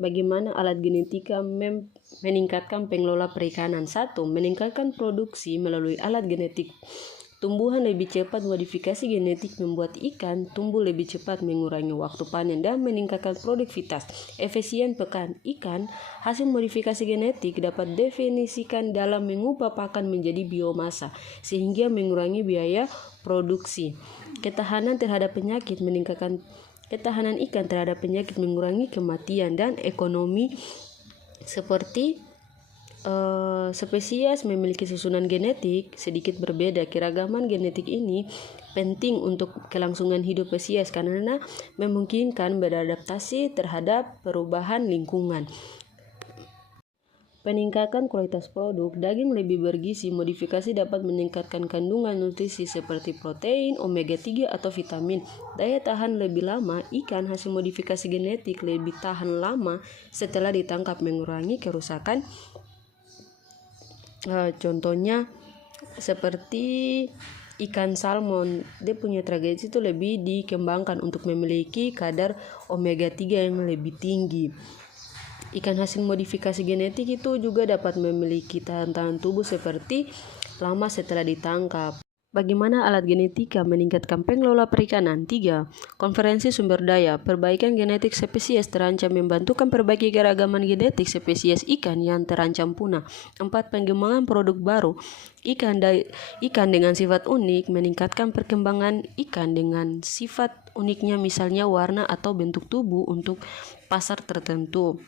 Bagaimana alat genetika meningkatkan pengelola perikanan? 1. Meningkatkan produksi melalui alat genetik. Tumbuhan lebih cepat. Modifikasi genetik membuat ikan tumbuh lebih cepat, mengurangi waktu panen, dan meningkatkan produktivitas. Efisien pekan ikan. Hasil modifikasi genetik dapat definisikan dalam mengubah pakan menjadi biomasa, sehingga mengurangi biaya produksi. Ketahanan terhadap penyakit. Meningkatkan ketahanan ikan terhadap penyakit, mengurangi kematian, dan ekonomi seperti spesies memiliki susunan genetik sedikit berbeda. Keragaman genetik ini penting untuk kelangsungan hidup spesies karena memungkinkan beradaptasi terhadap perubahan lingkungan. Peningkatan kualitas produk. Daging lebih bergizi. Modifikasi dapat meningkatkan kandungan nutrisi seperti protein, omega 3 atau vitamin. Daya tahan lebih lama. Ikan hasil modifikasi genetik lebih tahan lama setelah ditangkap, mengurangi kerusakan. Contohnya seperti ikan salmon, dia punya tragedi itu lebih dikembangkan untuk memiliki kadar omega 3 yang lebih tinggi. Ikan hasil modifikasi genetik itu juga dapat memiliki tahan tubuh seperti lama setelah ditangkap. Bagaimana alat genetika meningkatkan pengelola perikanan? 3. Konferensi sumber daya. Perbaikan genetik spesies terancam membantukan perbaiki keragaman genetik spesies ikan yang terancam punah. 4. Pengembangan produk baru. Ikan dengan sifat unik. Meningkatkan perkembangan ikan dengan sifat uniknya, misalnya warna atau bentuk tubuh untuk pasar tertentu.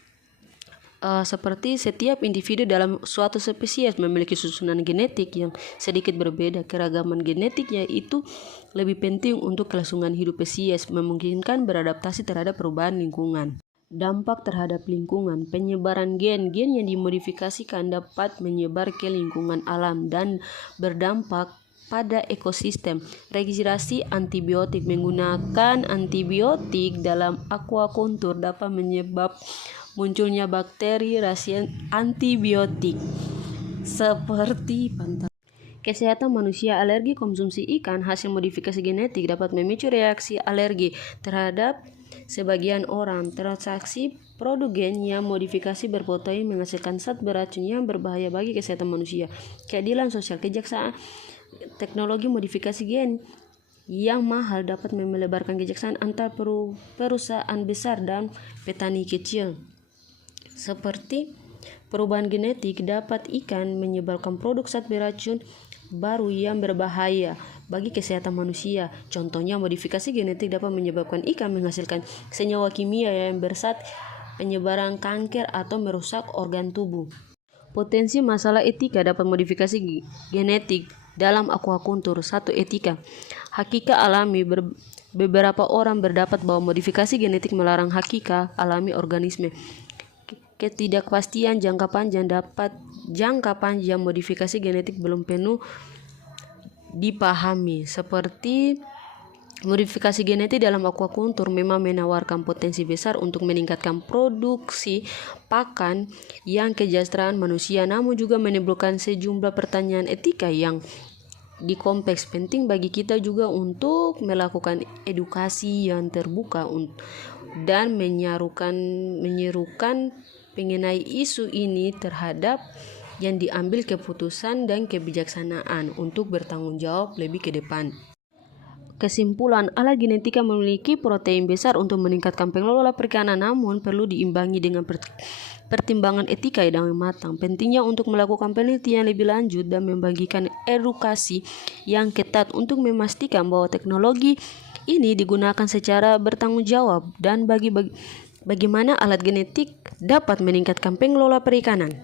Seperti setiap individu dalam suatu spesies memiliki susunan genetik yang sedikit berbeda. Keragaman genetiknya itu lebih penting untuk kelangsungan hidup spesies, memungkinkan beradaptasi terhadap perubahan lingkungan. Dampak terhadap lingkungan. Penyebaran gen yang dimodifikasikan dapat menyebar ke lingkungan alam dan berdampak pada ekosistem. Registrasi antibiotik. Menggunakan antibiotik dalam aquaculture dapat menyebabkan munculnya bakteri resisten antibiotik seperti pantas. Kesehatan manusia. Alergi konsumsi ikan hasil modifikasi genetik dapat memicu reaksi alergi terhadap sebagian orang. Transaksi produk gen yang modifikasi berpotensi menghasilkan zat beracun yang berbahaya bagi kesehatan manusia. Keadilan sosial. Kejaksaan. Teknologi modifikasi gen yang mahal dapat melebarkan kejaksaan antar perusahaan besar dan petani kecil. Seperti perubahan genetik dapat ikan menyebabkan produk zat beracun baru yang berbahaya bagi kesehatan manusia. Contohnya, modifikasi genetik dapat menyebabkan ikan menghasilkan senyawa kimia yang berzat penyebaran kanker atau merusak organ tubuh. Potensi masalah etika dapat modifikasi genetik dalam aquaculture. 1. Etika. Hakikat alami. Beberapa orang berpendapat bahwa modifikasi genetik melarang hakikat alami organisme. Ketidakpastian jangka panjang modifikasi genetik belum penuh dipahami. Seperti modifikasi genetik dalam aquaculture memang menawarkan potensi besar untuk meningkatkan produksi pakan yang kesejahteraan manusia, namun juga menimbulkan sejumlah pertanyaan etika yang kompleks. Penting bagi kita juga untuk melakukan edukasi yang terbuka dan menyerukan mengenai isu ini terhadap yang diambil keputusan dan kebijaksanaan untuk bertanggung jawab lebih ke depan. Kesimpulan, alat genetika memiliki protein besar untuk meningkatkan pengelola perikanan, namun perlu diimbangi dengan pertimbangan etika yang matang. Pentingnya untuk melakukan penelitian lebih lanjut dan membagikan edukasi yang ketat untuk memastikan bahwa teknologi ini digunakan secara bertanggung jawab dan bagaimana alat genetik dapat meningkatkan pengelola perikanan.